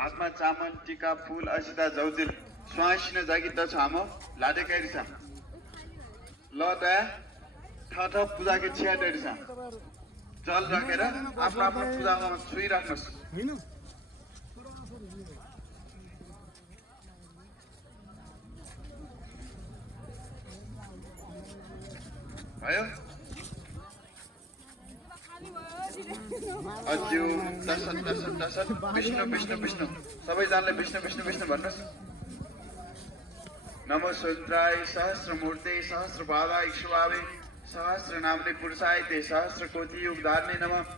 हातमा चामल टीका फूल असिता जौजिल स्वासिन जागी त छाम लाडे कैरिसा ल दया ठ पूजा के छिया डेरिसा जल राखेर आफ्नो आफ्नो पूजामा छुइ राख्नुस् हैन भयो अज्यु दशत विष्णु विष्णु विष्णु सबैजनाले विष्णु विष्णु विष्णु भन्नुस् नमो सुन्द्राय सहस्रमूर्ते सहस्रपादाय शिवावे सहस्र नामले पुरुषाय ते सहस्र कोटि युगधारणे नमः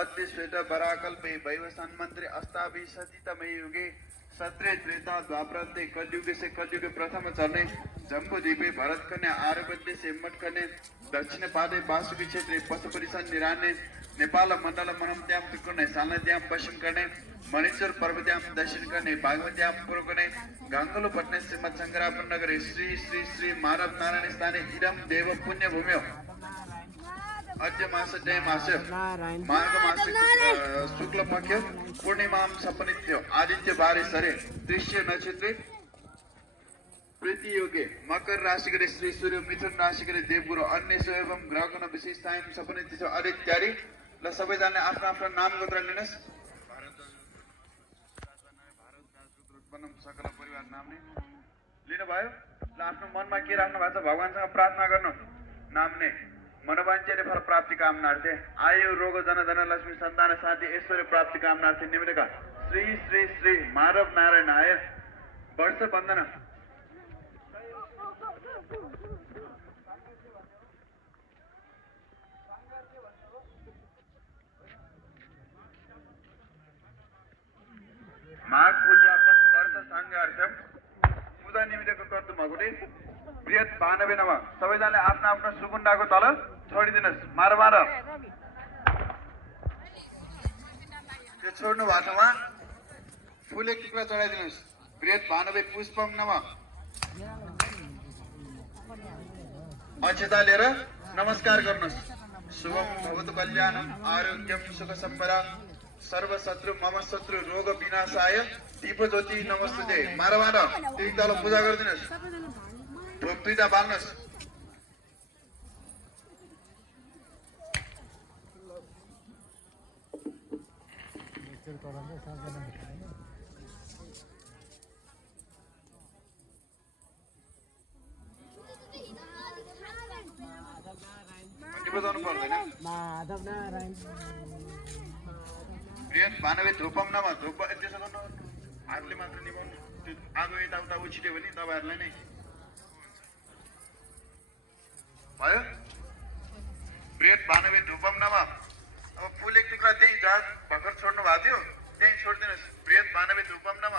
अद्य श्वेत वराकल्पे वैवस्वान मंत्रे अष्टाविंशतितमे युगे सत्रे त्रेता द्वापरन्ते कलयुगे से कलयुग प्रथम चरणे जम्बूद्वीपे भरत कन्या आरबद्य से मठ कन्या दक्षिण पादे बासुकी क्षेत्रे पशुपरिसन निराने नेपाल मंडल मनमत्याम त्रिकोणे सालनद्याम पश्चिम करने मणिचर पर्वत्याम दक्षिण करने बागमत्याम पूर्व करने गांगुल पटने श्रीमद शंकरापुर नगरे श्री श्री श्री मानव नारायण स्थाने इदम देव पुण्य भूम्यो अद्य मास जय मास माघ मास शुक्ल पक्ष पूर्णिमा सपनित्य आदित्य बारे सरे दृश्य नक्षत्र प्रीति योगे मकर राशि करे श्री सूर्य मिथुन राशि करे देवगुरु अन्य एवं ग्रहगण विशेषताएं सपनित्य आदित्यारी ल सबैजनाले आफ्नो आफ्नो नाम गोत्र लिनुस् भारत सकल परिवार नाम नै लिनु भयो ल आफ्नो मनमा के राख्नु भएको छ भगवानसँग प्रार्थना गर्नु नामले मनोवाञ्छित फल प्राप्ति कामनार्थे आयु रोग जन धन लक्ष्मी संतान शान्ति ऐश्वर्य प्राप्ति कामनार्थे निमित्तका श्री श्री श्री माधव नारायण आय वर्ष बन्दन माघ उद्यापन वर्ष सांगार्थम पूजा निमित्तको कर्तु मगुले बृहत 92 नम सबैजनाले आफ्नो आफ्नो सुकुण्डाको तल छोडिदिनुस् मार मार त्यो छोड्नु भएको ठाउँमा फूल एक टुक्रा चढाइदिनुस् बृहत 92 पुष्पम नम अक्षता लिएर नमस्कार गर्नुस् शुभम भवतु कल्याणम आरोग्यम सुख सम्पदा सर्व शत्रु मम शत्रु रोग विनाशाय दीप ज्योति नमस्ते मार मार त्यही तल पूजा गरिदिनुस् ढोक दुईटा बाल्नुस् बजाउनु पर्दैन माधव नारायण बृहत 92 धूपम नम धूप त्यसो गर्नु हातले मात्र निभाउनु त्यो आगो यताउता उछिट्यो भने तपाईहरुलाई नै भयो बृहत 92 धूपम नम अब फूल एक टुक्रा त्यही जहाँ भर्खर छोड्नु भएको थियो त्यही छोडिदिनुस् बृहत 92 धूपम नम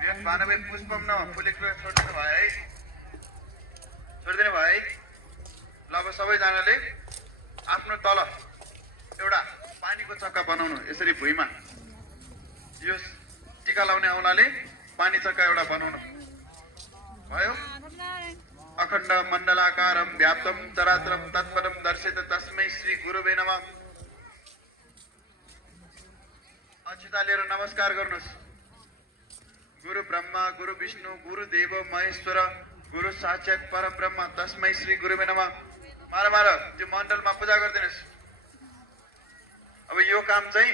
बृहत 92 पुष्पम नम फूल एक टुक्रा छोडिदिनु भयो है छोडिदिनु भयो है ल अब सबैजनाले आफ्नो तल एउटा पानीको चक्का बनाउनु यसरी भुइँमा यो टीका लाउने औलाले पानी चक्का एउटा बनाउनु भयो अखण्ड मण्डलाकारम व्याप्तम चराचरम तत्पदम दर्शित तस्मै श्री गुरुवे नमः अक्षता लिएर नमस्कार गर्नुस् गुरु ब्रह्मा गुरु विष्णु गुरु देव महेश्वर गुरु साक्षात परम ब्रह्म तस्मै श्री गुरुवे नमः मार मार त्यो मण्डलमा पूजा गरिदिनुस् अब यो काम चाहिँ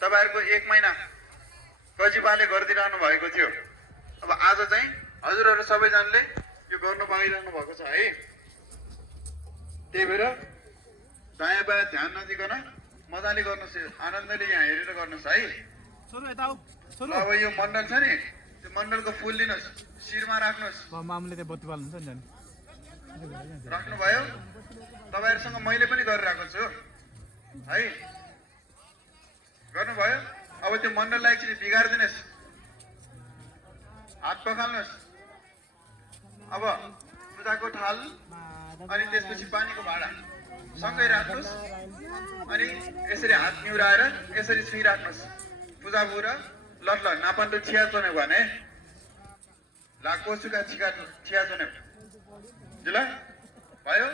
तपाईहरुको 1 महिना कजिबाले गरिदिरहनु भएको थियो अब आज चाहिँ हजुरहरु सबैजनाले यो गर्नु पाइरहनु भएको छ है त्यही भएर दायाँ बायाँ ध्यान नदिकन मजाले गर्नुस् आनन्दले यहाँ हेरेर गर्नुस् है छोरो यता आऊ छोरो अब यो मण्डल छ नि त्यो मण्डलको फूल लिनुस् शिरमा राख्नुस् मामले त्यो बत्ती बाल्नु हुन्छ नि राख्नु भयो तपाईहरुसँग मैले पनि गरिरहेको छु है गर्नुभयो अब त्यो मण्डललाई एकचोटि बिगार्दिनुस् हात पखाल्नुस् अब पूजाको थाल अनि त्यसपछि पानीको भाडा सँगै राख्नुस् अनि यसरी हात निउराएर यसरी छुइराख्नुस् पूजा बुरा ल ल नापन्तो छिया चने भने ला कोसुका छिका छिया चने दिला भयो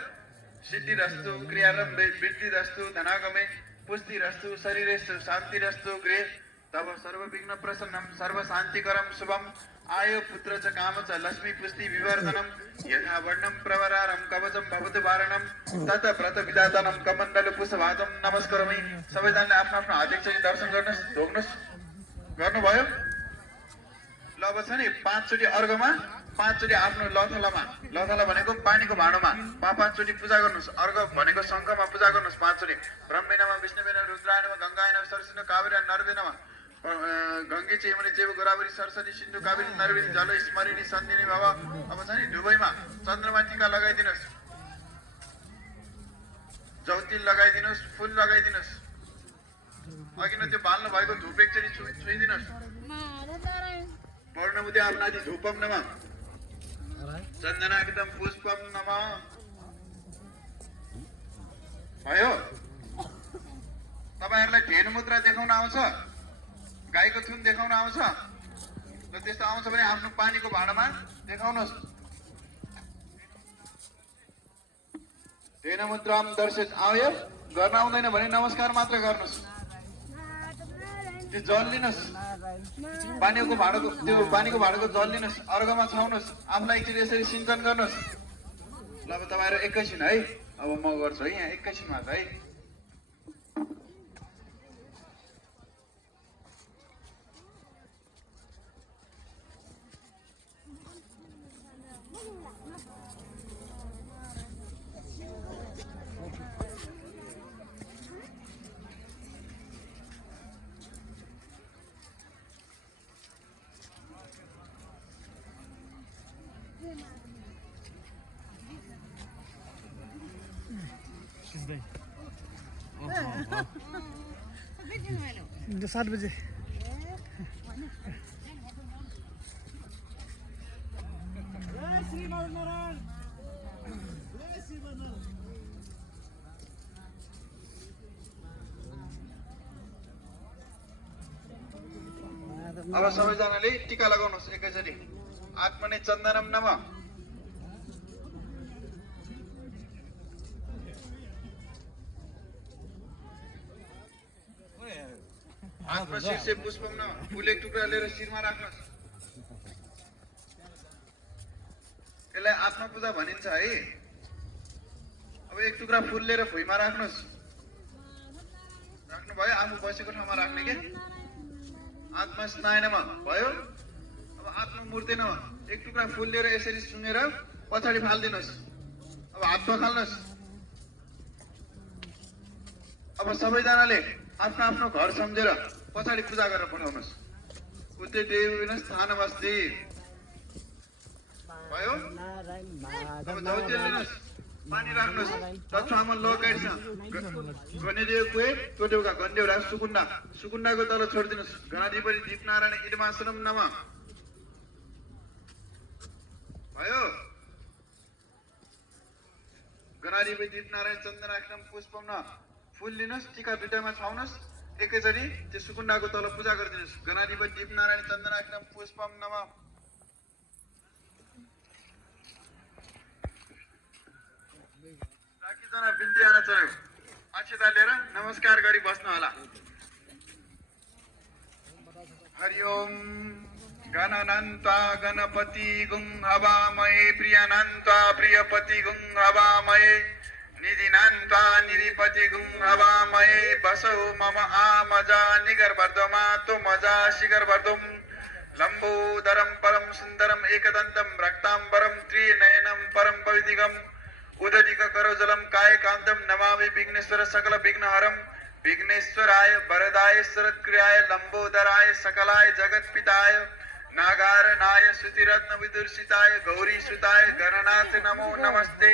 सिद्धिरस्तु क्रियारम्भे वृद्धिरस्तु धनागमे पुष्टिरस्तु शरीरेषु शान्तिरस्तु गृहे तब सर्वविघ्न प्रसन्नं सर्वशान्तिकरं शुभम् आयो पुत्र च काम च लक्ष्मी पुष्टि विवर्धनम् यथा वर्णं प्रवरारं कवचं भवतु वारणं तत व्रत विधातनं कमण्डल पुष्पवादं नमस्करोमि। सबैजनाले आफ्नो आफ्नो हातेक्षरी दर्शन गर्नुहोस्, ढोग्नुहोस्। गर्नुभयो? ल अब छ नि 5 चोटि अर्घमा 5 चोटि आफ्नो लथलामा, लथला भनेको पानीको भाँडोमा 5 चोटि पूजा गर्नुहोस्। अर्घ भनेको शङ्खमा पूजा गर्नुहोस् 5 चोटि। ब्रह्मे नमः विष्णुवे नमः रुद्राय नमः गङ्गाय नमः सरस्वती कावेरी नर्वे नमः गङ्गे चेमने चेव गोदावरी सरस्वती सिन्धु कावेरी नर्वे जल स्मरिणी सन्धिनी भव। अब छ नि दुवैमा चन्द्रमा टीका लगाइदिनुहोस्, जौतिल लगाइदिनुहोस्, फुल लगाइदिनुहोस्। अघि नै त्यो बाल्नु भएको धुप एकचोटि छुइदिनुहोस्। वर्णमुदे आप्नादि धूपम नमः चन्दनाकृतं पुष्पम नमः। भयो? तपाईहरुलाई धेनु मुद्रा देखाउन आउँछ? गाईको थुन देखाउन आउँछ? ल त्यस्तो आउँछ भने आफ्नो पानीको भाँडामा देखाउनुहोस्। धेनु मुद्राम दर्शित आयो। गर्न आउँदैन भने नमस्कार मात्र गर्नुहोस्। त्यो जल लिनुहोस्, पानीको भाँडाको त्यो पानीको भाँडाको जल लिनुहोस्, अर्घमा छाउनुहोस्, आफूलाई एकचोटि यसरी सिञ्चन गर्नुहोस्। ल अब तपाईँहरू एकैछिन है, अब म गर्छु है, यहाँ एकैछिनमा है। जो 7 बजे अब सबैजनाले टीका लगाउनुहोस् एकैचोटि। आत्मने चन्दनम नमः आत्मा शीर्षे पुष्पम नमः फूल एक टुक्रा लिएर शिरमा राख्नुहोस्। यसलाई आत्मा पूजा भनिन्छ है। अब एक टुक्रा फूल लिएर भुइँमा राख्नुहोस्। राख्नु भयो? आफू बसेको ठाउँमा राख्ने के? आत्मा स्नाय नमः भयो? अब आत्मा मूर्ति नमः एक टुक्रा फूल लिएर यसरी सुनेर पछाडि फाल्दिनुहोस्। अब हात पखाल्नुहोस्। अब सबैजनाले आफ्नो आफ्नो घर सम्झेर पछाडि पूजा गरेर पठाउनुहोस्। उते देवी स्थानमस्ति भयो? अब जौतिल लिनुहोस्, पानी राख्नुहोस्। तत्सम लोकाइछ गणेदेव कुए तोदेवका गणदेवरा सुकुण्डा सुकुण्डाको तल छोडिदिनुहोस्। गणाधिपति दीपनारायण इडमासनम नमः भयो? गणाधिपति दीपनारायण चन्द्राक्षरम पुष्पम न फूल लिनुहोस्, टीका दुईटामा छाउनुहोस्। एकैचोटि त्यो सुकुण्डाको तल पूजा गरिदिनुहोस्। गणाधिपति दीपनारायण चन्द्राक्षरम पुष्पम नमः। बाँकीजना बिन्ती आना चढ्यो अक्षता लिएर नमस्कार गरी बस्नु होला। हरि ओम गणनन्ता गणपति गुं हवामहे प्रियनन्ता प्रियपति गुं हवामहे निधिनन्ता निधिपति गुं हवामहे बसौ मम आमजा निगर्भर्धमा तो मजा शिखर्भर्धुम लम्बोदरं परम सुन्दरम एकदन्तं रक्ताम्बरं त्रिनयनं परम पवित्रं उदधिक करोजलम कायकान्तं नमामि विघ्नेश्वर सकल विघ्नहरं विघ्नेश्वराय वरदाय सरक्रियाय लंबोदराय सकलाय जगत्पिताय नागारणाय श्रुतिरत्न विदुर्शिताय गौरी सुताय गणनाथ नमो नमस्ते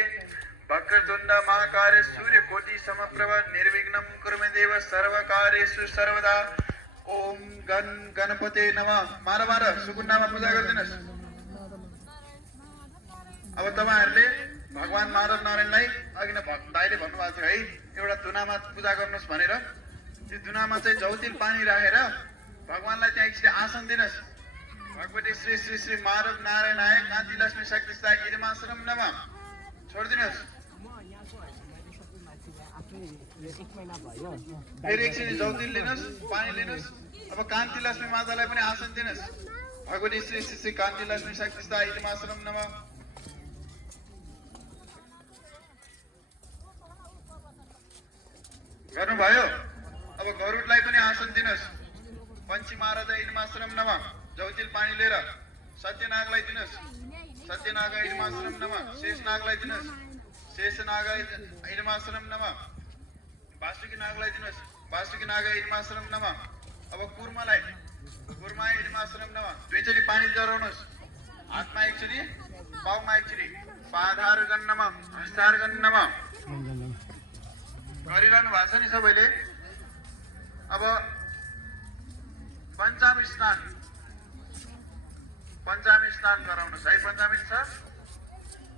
वक्रतुंड महाकार्य सूर्यकोटि समप्रभ निर्विघ्नं कुरु मे देव सर्वकार्येषु सर्वदा। ओम गण गणपते नमः। मार मार सुकुण्डामा पूजा गरिदिनुहोस्। अब तपाईहरुले भगवान नारायण नारायणलाई अघि नै दाइले भन्नुभएको थियो है एउटा धुनामा पूजा गर्नुहोस् भनेर। त्यो धुनामा चाहिँ जौतिल पानी राखेर भगवानलाई त्यहाँ एकचोटि आसन दिनुहोस्। भगवती श्री श्री श्री माधव नारायण आय कान्ति लक्ष्मी शक्ति साई इदमासनम नमः छोडिदिनुहोस्। फेरि एकछिन जौतिल लिनुहोस्, पानी लिनुहोस्। अब कान्ति लक्ष्मी मातालाई पनि आसन दिनुहोस्। भगवती श्री श्री श्री कान्ति लक्ष्मी शक्तिस्ता इतिमाश्रम नमः। गर्नुभयो? अब गरुडलाई पनि आसन दिनुहोस्। पञ्ची महाराज इतिमाश्रम नमः। जौतिल पानी लिएर सत्यनागलाई दिनुहोस्। सत्यनाग इतिमाश्रम नमः। शेषनागलाई दिनुहोस्। शेषनाग इतिमाश्रम नमः। वासुकी नागलाई दिनुहोस्। वासुकी नाग इतिमाश्रम नमः। अब कुर्मालाई कुर्मा इतिमाश्रम नमः। दुईचोटि पानी जराउनुहोस्। हातमा एकचोटि, पाउमा एकचोटि। पाधारगण नमः। हस्तारगण नमः। गरिरहनु भएको छ नि सबैले। अब पञ्चामी स्नान गराउनुहोस् है। पञ्चामी छ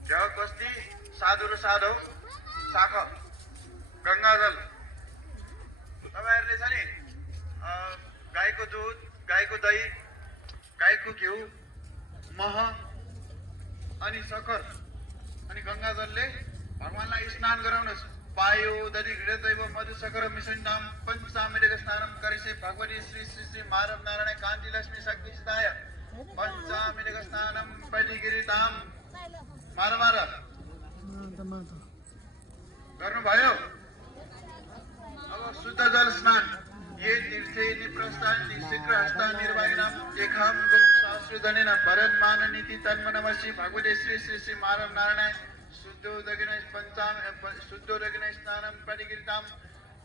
ढक बस्ती साधु र साधौ शाख गङ्गाजल। तपाईँहरूले छ नि गाईको दुध, गाईको दही, गाईको घिउ, मह अनि शक्कर अनि गङ्गाजलले भगवानलाई स्नान गराउनुहोस्। पायो दधि घृतैव मधु शक्कर मिश्रणं पञ्चामृत स्नानं करिष्ये भगवती श्री श्री श्री माधव नारायण कान्ति लक्ष्मी शक्ति सिद्धाय पञ्चामृत स्नानं पटिगिरितां मार गर्नुभयो? अब शुद्ध जल स्नान ये तीर्थे निप्रस्थान शीघ्र हस्ता निर्वाहिनां एकाम गुण शास्त्र जनेन भरत मान नीति तन्मनमसि भगवते श्री श्री श्री माधव नारायण शुद्धोदगिन स्नानं पटिगिरितां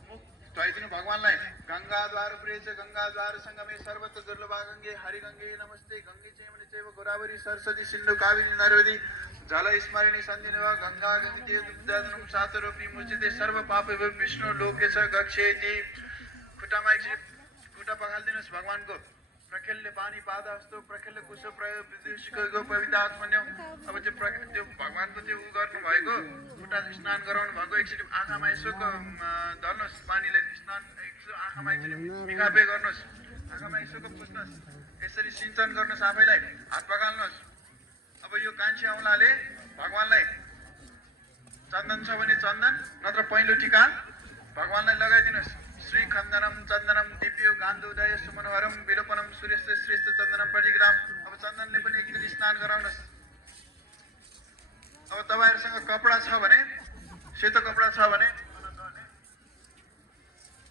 मुक्ताइदिनु भगवानलाई। गङ्गाद्वार प्रेज गङ्गाद्वार सङ्गमे सर्वत्र दुर्लभा गङ्गे हरिगङ्गे नमस्ते गङ्गे चैमनि चैव गोदावरी सरस्वती सिन्धु कावेरी नर्मदे जल स्मरणी सन्धिनव गङ्गा गङ्गे दुग्धदनं सातरूपी मुचिते सर्व पापे विष्णु लोकेश गच्छेति। खुट्टामा एकछिन खुट्टा पखालिदिनुहोस् भगवानको। प्रखेल्य पानी पाद हस्तो प्रखेल्य कुशो प्रयोग विदुषको पवित्र आत्मन्यो। अब त्यो भगवानको त्यो उ गर्नुभएको खुट्टा स्नान गराउनु भएको एकचोटि आँखामा यसो धर्नुहोस्। पानीले स्नान आँखामा एकचोटि मिखापे गर्नुहोस्। आँखामा यसोको पुस्नुहोस्। यसरी सिञ्चन गर्नुहोस् आफैलाई। हात पखाल्नुहोस्। अब यो कान्छी औँलाले भगवानलाई चन्दन छ भने चन्दन नत्र पहेँलो टीका भगवानलाई लगाइदिनुहोस्। श्री खन्दनम चन्दनम दिव्यो गान्धोदय सुमनोहरम विलोपनम सूर्यस्त श्रेष्ठ चन्दनम पटिग्राम। अब चन्दनले पनि एकचोटि स्नान गराउनुहोस्। अब तपाईँहरूसँग कपडा छ भने सेतो कपडा छ भने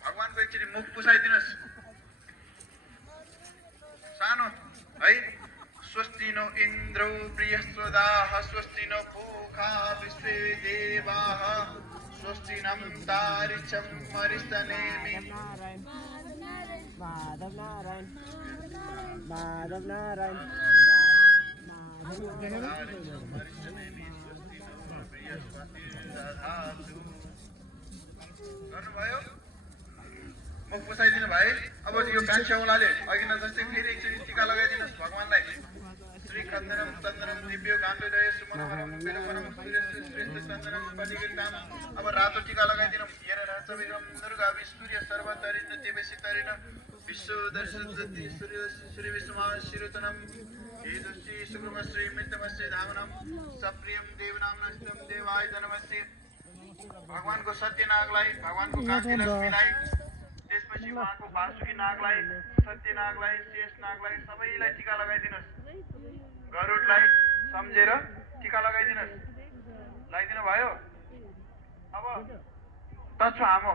भगवानको एकचोटि मुख पुछाइदिनुहोस् सानो है। स्वस्ति नो इन्द्रो बृहस्पतिः स्वस्ति नो पूषा विश्वे देवाः स्वस्ति नम तारिचं मरिस्तनेमि। माधव नारायण माधव नारायण गर्नुभयो? मुख पुछाइदिनु भाइ। अब यो कान्छी औँलाले अघि न जस्तै फेरि एकचोटि टीका लगाइदिनुहोस् भगवानलाई। श्री खन्दनम चन्दनम दिव्यो गान्धोदय सुमनोहरम विलोपनम सूर्यस्त श्रेष्ठ चन्दनम पटिगिरितां। अब रातो टीका लगाइदिनु। हेर राज विक्रम दुर्गा विष्णुर्य सर्वतरिण देवसी तरिण विश्व दर्शन जति सूर्य विष्णुमा शिरोतनम हे दृष्टि सुक्रमश्री मित्रमश्री धामनम सप्रियम देवनाम नष्टम देवाय जनमश्री। भगवानको सत्यनागलाई भगवानको कान्ति लक्ष्मीलाई त्यसपछि उहाँको वासुकी नागलाई सत्यनागलाई शेषनागलाई सबैलाई टीका लगाइदिनुहोस्। गरुडलाई सम्झेर टीका लगाइदिनुहोस्। लगाइदिनु भयो? अब तछु हामो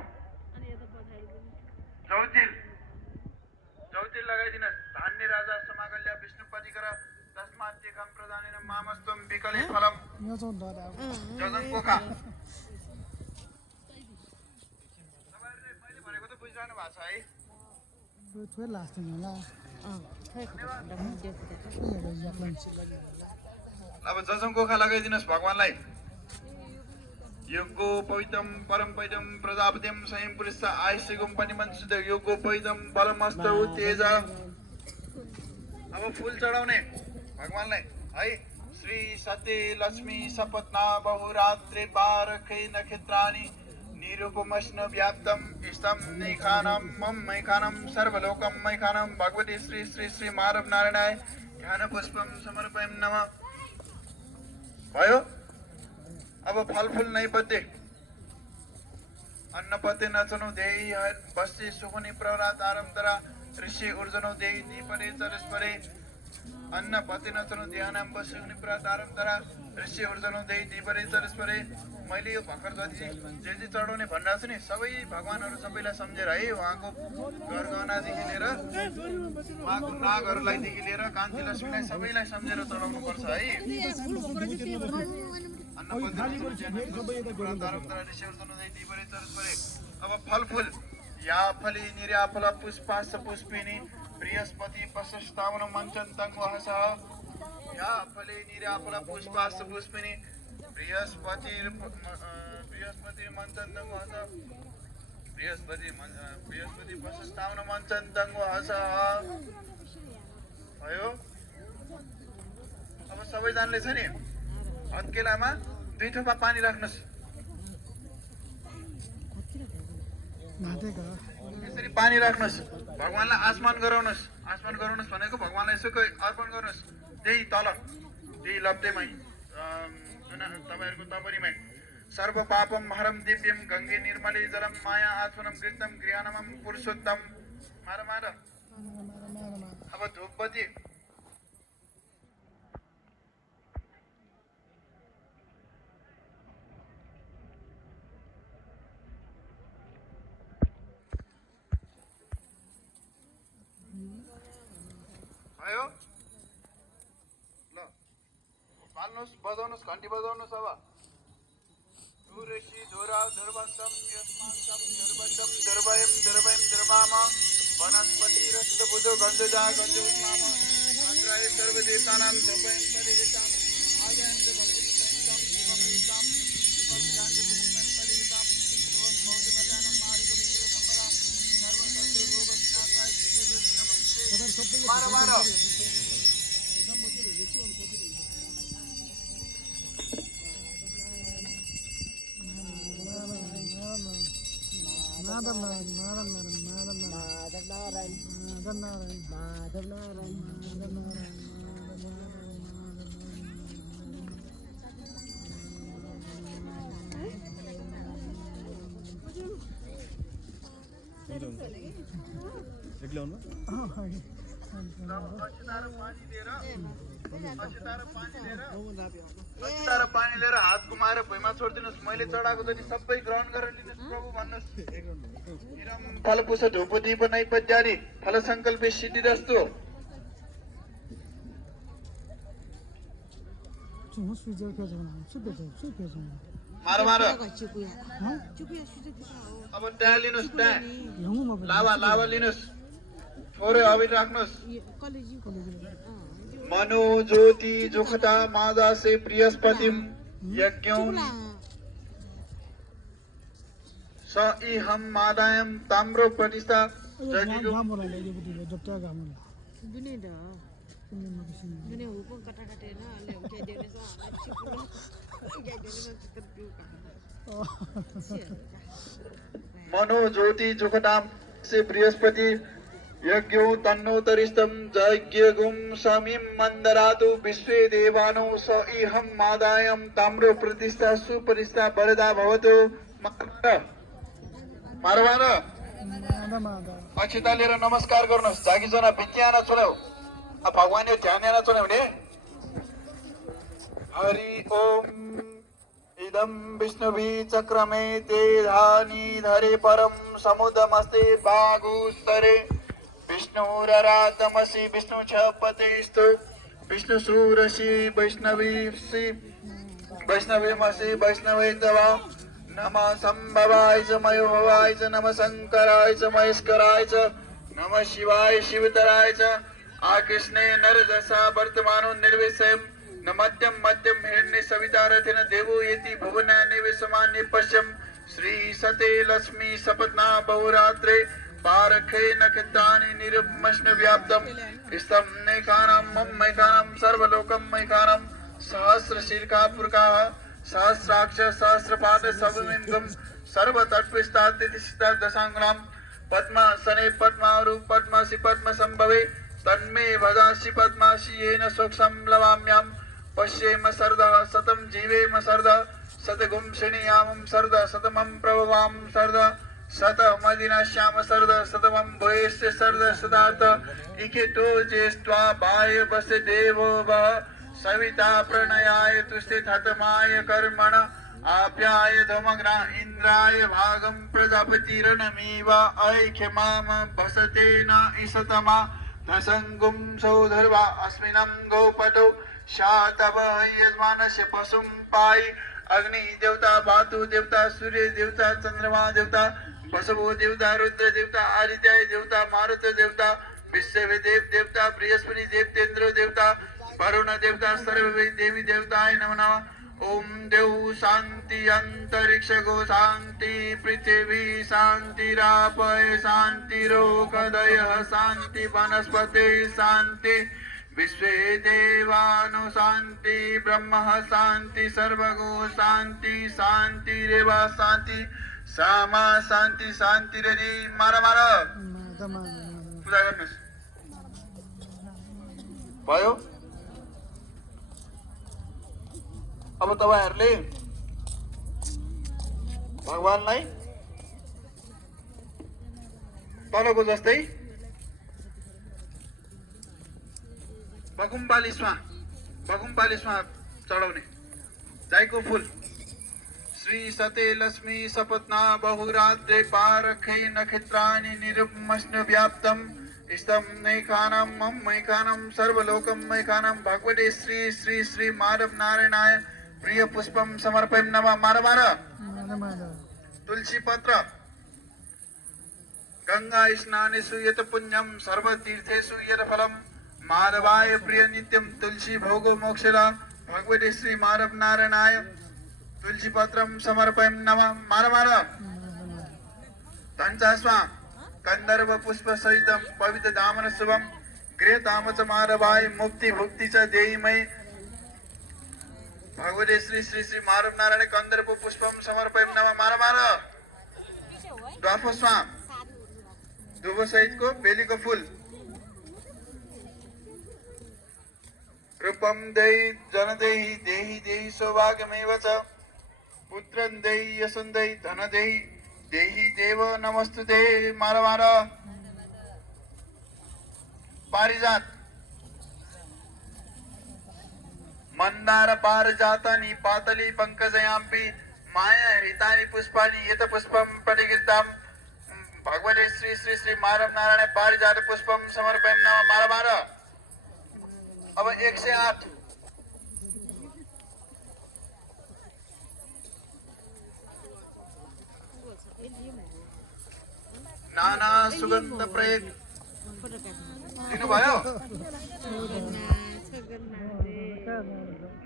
जौतिल लगाइदिनुहोस्। धान्य राजा समागल्य विष्णुपतिकर तस्मात् तेखं प्रदानेन मामस्त्वं विकले फलम जगन्कोखा। तपाईँहरूले मैले भनेको त बुझिरहनु भएको छ है? अब जजङ्कोखा लगाइदिनुहोस् भगवानलाई। योगो पवित्रम परम पवित्रम प्रजापतिम स्वयं पुरुष आयुष्यगम पनिमंसित योगो पवित्रम बलमस्त तेज। अब फूल चढाउने भगवानलाई है। श्री सत्य लक्ष्मी सपत्ना बहुरात्रे बारखे नक्षत्राणि निरूपमश्न व्याप्तम इष्टम नैखानम मम मैखानम सर्वलोकम मैखानम भगवती श्री श्री श्री माधव नारायणाय ध्यान पुष्पम समर्पयम नमः। भयो? अब फलफूल नैवेद्य अन्नपते नचनु देहि बस्ती सुखुनी प्रवरातारम तरा ऋषि ऊर्जनो देहि दीपरे चरस्परे अन्नपते नचनु देहानाम बस्ती प्रवरातारम तरा ऋषि ऊर्जनो देहि दीपरे चरस्परे। मैले यो भर्खर जति जे चढाउने भनिरहेको छु नि सबै भगवानहरू सबैलाई सम्झेर है उहाँको गरगहनादेखि लिएर उहाँको नागहरूलाईदेखि लिएर कान्ति लक्ष्मीलाई सबैलाई सम्झेर चढाउनु पर्छ है। अब फलफुल या फली निर्याफल पुष्पाश्च पुष्पिनी बृहस्पति पशस्तावन मञ्चन्तं वहसः या फली निर्याफल पुष्पाश्च पुष्पिनी बृहस्पति मञ्चन्तं वहसः बृहस्पति पशस्तावन मञ्चन्तं वहसः भयो। अब सबैजनाले छ नि हत्केलामा 2 थोपा पानी राख्नुहोस्। यसरी पानी राख्नुहोस् भगवानलाई आसमान गराउनुहोस्। आसमान गराउनुहोस् भनेको भगवानलाई यसो अर्पण गर्नुहोस् त्यही तल त्यही लप्टेमै तपाईँहरूको तपरीमै। सर्व पापम हरम दिव्यम गङ्गे निर्मले जलम माया आत्मनम कृतम गृहानमम पुरुषोत्तम मार मार। अब धूपबत्ती भयो ल पाल्नुहोस् बजाउनुहोस् घन्टी बजाउनुहोस्। अब धुरेशी धुरा धुर्वन्तम यस्मान्तम धुर्वन्तम धुर्वयम धुर्वयम धुर्वाम वनस्पति रस्त बुधो गन्धजा गन्धोत्माम आश्रय सर्वदेवतानां धपयं पदिताम आजयं भक्ति संतम शिवम शिवम ज्ञानदेवं पदिताम शिवम भौतिक ज्ञानं मार्गं संबरा सर्व शत्रु रोग विनाशाय नमस्ते। मार मार पानी लिएर हात घुमाएर भुइँमा छोडिदिनुहोस्। मैले चढाएको जति सबै ग्रहण गरेर लिनुहोस् प्रभु भन्नुहोस्। फलपुष धूपदीप नैवेद्यानि फल संकल्पे सिद्धिरस्तु। मार मार अब त्यहाँ लिनुहोस् त्यहाँ लावा लावा लिनुहोस् थोरै अबिर राख्नुहोस्। मनो ज्योति जुखता मादा से बृहस्पतिम यज्ञों स इहम मादायम ताम्रो प्रतिष्ठा जगिगो मनो ज्योति जुखताम से बृहस्पति यज्ञो तन्नोतरिष्टम यज्ञगुं समीं मंदरातु विश्वे देवानो स इहं मादायं ताम्रो प्रतिष्ठा सुपरिष्ठा वरदा भवतु। मारवार अक्षता लिएर नमस्कार गर्नुहोस्। जागिजना बित्या नचोड्यौ भगवान यो ध्यान नचोड्यौ भने हरि ओम इदं विष्णुभि चक्रमे ते धानी धरे परम समुदमस्ते बागुस्तरे विष्णुररातमसि विष्णु छ पतेस्तु विष्णु सूरसि वैष्णवीसि वैष्णवीमसि वैष्णवे तव नमः संभवाय च मयोभवाय च नमः शंकराय च महेश्वराय च नमः शिवाय शिवतराय च आकृष्णे नरदशा वर्तमानो निर्विषयम् न मध्यम मध्यम हिरण्य सविता रथेन देवो येति भुवन निवेशमान्य पश्यम् श्री सते लक्ष्मी सपत्ना बहुरात्रे पारखे नखितानि निरुपमश्न व्याप्तम् इस्तम नैकानां मम मैकानां सर्वलोकं मैकानां सहस्रशीर्षापुरकाः सहस्राक्ष सहस्रपाद सबमिन्दं सर्वतत्पृष्ठातिथिष्ठा दशाङ्गुलां पद्मासने पद्मारूप पद्मसि पद्मसंभवे तन्मे भजासि पद्मासि येन सोक्षं लवाम्यां पश्येम सर्दः सतं जीवेम सर्दः सतगुं शनियामं सर्द सतमं प्रभवां सर्द शतमदिना श्याम सर्द शतमं भयस्य सर्द सदार्थ इकेतो ज्येष्ठा बाय बस देवो वः सविता प्रणयाय तुष्टे हतमाय कर्मण आप्याय धमग्ना इंद्राय भागं प्रजापतिरनमीव ऐख्यमाम भसतेन ईशतमा धसंगुं सौधर्वा अस्मिनं गोपदो शातव यजमानस्य पशुं पायि अग्नि देवता वातु देवता सूर्य देवता चंद्रमा देवता बसवो देवता रुद्र देवता आदित्य देवता मारुत देवता विश्व देव देवता बृहस्पति देवतेन्द्र देवता वरुण देवता सर्व देवी देवताय नमः नमः। ओम देव शांति अंतरिक्ष गो शांति पृथ्वी शांति रापय शांति रोकदय शांति वनस्पति शांति विश्वे देवानु शांति ब्रह्म शांति सर्वगो शांति शांति रेवा शांति सामा शांति शांति रे मारा मारा पूजा गर्नुस् भयो। अब तपाईहरुले भगवानलाई तलको जस्तै बगुम्बालिसमा चढाउने जाईको फूल श्री सते लक्ष्मी सपत्ना बहुरात्रे पारखे नक्षत्राणि निरुपमस्न व्याप्तम इष्टम नैखानम मम मैखानम सर्वलोकम मैखानम भगवते श्री श्री श्री माधव नारायणाय प्रिय पुष्पम समर्पयामि नमः। मार मार तुलसी पत्र गंगा स्नानेषु यत पुण्यम सर्व तीर्थेषु यत फलम माधवाय प्रिय नित्यम तुलसी भोगो मोक्षदा भगवते श्री माधव नारायणाय तुलसी पत्रम समर्पयामि नमः। मार मार पंचास्वा कंदर्व पुष्प सहितम पवित्र दामन शुभम गृह तामच माधवाय मुक्ति भुक्ति च देहिमय भगवते श्री श्री श्री माधव नारायण कंदर्व पुष्पम समर्पयामि नमः। मार मार द्वाफस्वा दुब सहित को बेली को फूल रूपम देहि जन देहि देहि देहि सौभाग्यमेव च पुत्रं देहि यशं देहि धन देहि देहि देव नमस्तुते। मार मार पारिजात मंदार पारिजातानि पातली पंकजयाम्पि माया हृतानि पुष्पाणि यत पुष्पं परिगृतां भगवते श्री श्री श्री माधव नारायण पारिजात पुष्पम समर्पयामि नमः। मार मार अब 108 नाना सुगंध प्रयोग दिनुभयो।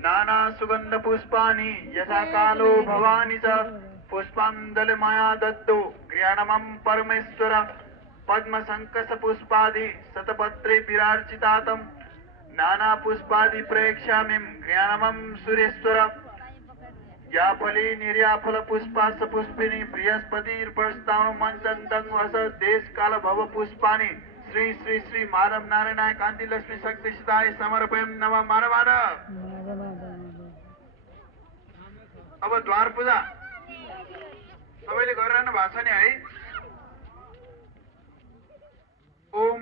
नाना सुगंध पुष्पाणि यथा कालो भवानी च पुष्पांजलि मया दत्तो गृहाणमं परमेश्वर पद्म संकस पुष्पादि शतपत्रे विरार्चितातं नाना पुष्पादि प्रेक्षामि गृहाणमं सुरेश्वर या फली निर्याफल पुष्पास पुष्पिनी बृहस्पतिर्पस्तावनु मंचंतं वस देश काल भव पुष्पाणि श्री श्री श्री माधव नारायणाय कांति लक्ष्मी शक्ति सिताय समर्पयामि नमः। मार मार अब द्वार पूजा सबैले गरिरहनु भएको छ नि है। ओम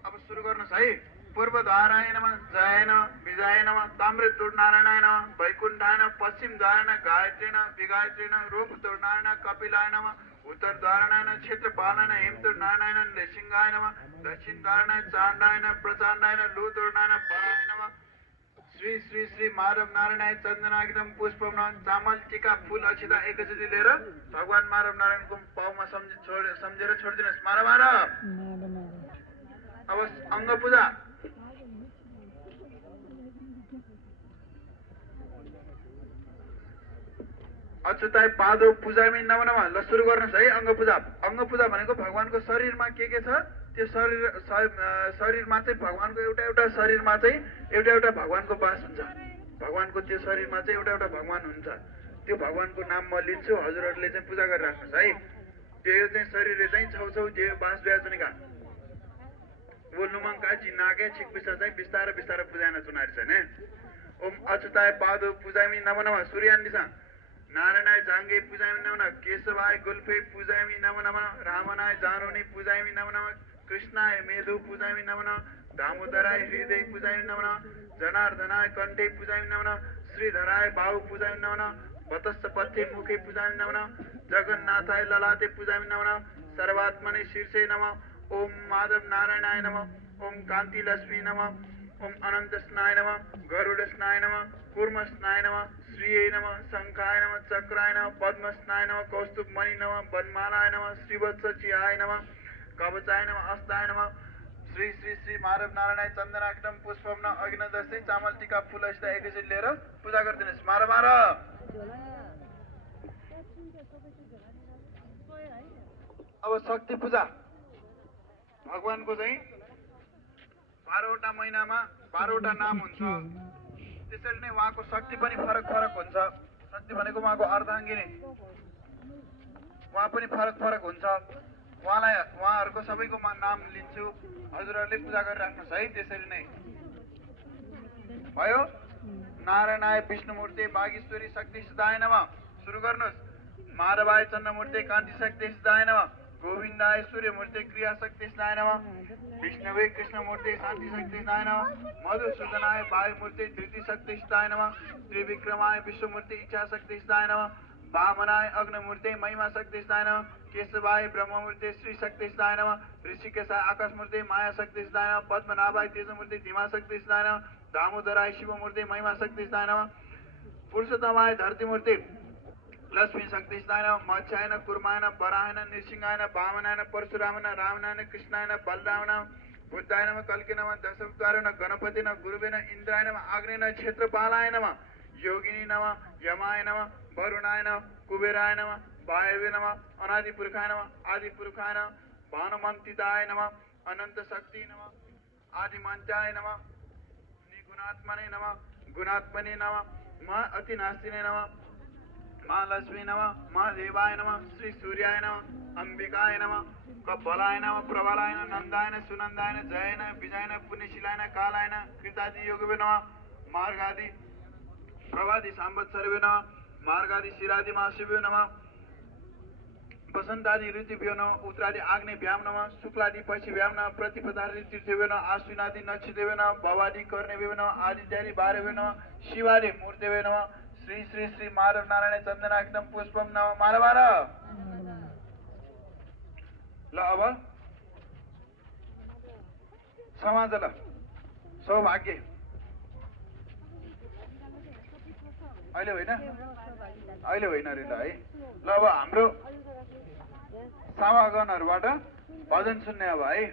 अब सुरु गर्नुस् है। पूर्वद्वाराय नमः जय नमः विजय नमः ताम्रतुड नारायणाय नमः वैकुण्ठाय नमः पश्चिम द्वाराय गायत्री नमः विगायत्री नमः रूपतुड नारायण कपिलाय नमः उत्तर द्वाराय नमः क्षेत्रपालाय नमः हेमतुड नारायण नृसिंहाय नमः दक्षिण द्वाराय चांडाय नमः प्रचंडाय नमः लूतुड नारायण पराय नमः श्री श्री श्री माधव नारायणाय चंदनागिरम पुष्पम नमः चामल टीका फूल अक्षता एकचोटि लिएर भगवान माधव नारायणको पाउमा सम्झेर छोडिदिनुहोस्। मार मार अब अंग पूजा अच्युताय पादो पूजामि नमः नमः। ल सुरु गर्नुस् है अंग पूजा। अंग पूजा भनेको भगवानको शरीरमा के छ त्यो शरीरमा चाहिँ भगवानको एउटा एउटा शरीरमा चाहिँ एउटा एउटा भगवानको वास हुन्छ। भगवानको त्यो शरीरमा चाहिँ एउटा एउटा भगवान हुन्छ। त्यो भगवानको नाम म लिन्छु हजुरहरूले चाहिँ पूजा गरिराख्नुस् है। त्यो चाहिँ शरीर चाहिँ छौछौ जे बास ब्याजनिका बोल्नुमा काची नागे छिक बिस्तार चाहिँ बिस्तार बिस्तार पूजाना चुनारी छ ने। ओम अच्युताय पादो पूजामि नमः नमः। सूर्यान्दिसा नारायणाय जाङ्गे पूजामि नमः नमः केशवाय गुल्फे पूजामि नमः नमः रामनाय जानुनि पूजामि नमः नमः कृष्णाय मेधु पूजामि नमः नमः दामोदराय हृदय पूजामि नमः नमः जनार्दनाय कण्ठे पूजामि नमः नमः श्रीधराय बाहु पूजामि नमः नमः वतस्थ पथ्ये मुखे पूजामि नमः नमः जगन्नाथाय ललाटे पूजामि नमः नमः सर्वात्मने शीर्षे नमः ओम माधव नारायणाय नमः ओम कांति लक्ष्मी नमः ओम अनंत स्नाय नमः गरुड़ स्नाय नमः कूर्म स्नाय नमः श्रीये नमः शंखाय नमः चक्राय नमः पद्म स्नाय नमः कौस्तुभ मणि नमः वनमालाय नमः श्रीवत्स चिहाय नमः कवचाय नमः अस्ताय नमः श्री श्री श्री माधव नारायणाय चन्दनाक्षम पुष्पम न अग्न दस्तै चामल टीका फूल यस्ता एकैचोटि लिएर पूजा गरिदिनुहोस् मार मार अब शक्ति पूजा भगवानको चाहिँ 12वटा महिनामा 12वटा नाम हुन्छ त्यसैले नै उहाँको शक्ति पनि फरक फरक हुन्छ शक्ति भनेको उहाँको अर्धाङ्गिनी उहाँ पनि फरक फरक हुन्छ उहाँलाई उहाँहरूको सबैको नाम लिन्छु हजुरहरूले पूजा गरिराख्नुहोस् है त्यसरी नै भयो नारायणाय विष्णुमूर्ति बागेश्वरी शक्ति सिद्धाय नमः सुरु गर्नुहोस् माधवाय चन्द्रमूर्ति कान्ति शक्ति सिद्धाय नमः गोविन्दाय सूर्यमूर्ति क्रिया शक्ति सिद्धाय नमः विष्णवे कृष्णमूर्ति शान्ति शक्ति सिद्धाय नमः मधुसूदनाय वायुमूर्ति धृति शक्ति सिद्धाय नमः त्रिविक्रमाय विश्वमूर्ति इच्छा शक्ति सिद्धाय नमः वामनाय अग्निमूर्ति महिमा शक्ति सिद्धाय नमः केशवाय ब्रह्ममूर्ति श्री शक्ति सिद्धाय नमः ऋषिकेशाय आकाशमूर्ति माया शक्ति सिद्धाय नमः पद्मनाभाय तेजमूर्ति धीमा शक्ति सिद्धाय नमः दामोदराय शिवमूर्ति महिमा शक्ति सिद्धाय नमः पुरुषोत्तमाय धरतीमूर्ति लक्ष्मी शक्ति सिद्धाय नमः मत्स्यायन कुर्मायन वराहन नृसिंहायन वामनायन परशुरामन रामनायन कृष्णायन बलरामन बुद्धाय नमः कल्की नमः दशवतारण गणपति न गुरुवेन इंद्राय नमः आग्नेय क्षेत्रपालाय नमः योगिनी नमः यमाय नमः वरुणाय नमः कुबेराय नमः वायवे नमः अनादिपुरुषाय नमः आदिपुरुषाय नमः भानुमंतिताय नमः अनंत शक्ति नमः आदिमंताय नमः निगुणात्मने नमः गुणात्मने नमः मां अतिनास्तिने नमः मां लक्ष्मी नमः मां देवाय नमः श्री सूर्याय नमः अंबिकाय नमः कब्बलाय नमः प्रबलाय नमः नंदाय नमः सुनंदाय नमः जय नमः विजय नमः पुण्यशीलाय नमः कालाय नमः कृतादि योगवे नमः मार्गादि प्रवादि सांवत्सरवे नमः मार्गादि शिरादि मासिवे नमः वसंतादि ऋतुभ्यो नमः उत्तरादि आग्नेयभ्यां नमः शुक्लादि पश्चिमभ्यां नमः प्रतिपदादि तीर्थवे नमः आश्विनादि नक्षत्रेवे नमः भवादि कर्णवे नमः आदित्यादि बारवे नमः शिवादि मूर्तिवे नमः श्री श्री श्री माधव नारायण चंदनाक्षम पुष्पम नमः मार मार ल अब समाज ल सौभाग्य अहिले होइन रे ल है ल अब हाम्रो समागमहरूबाट भजन सुन्ने अब है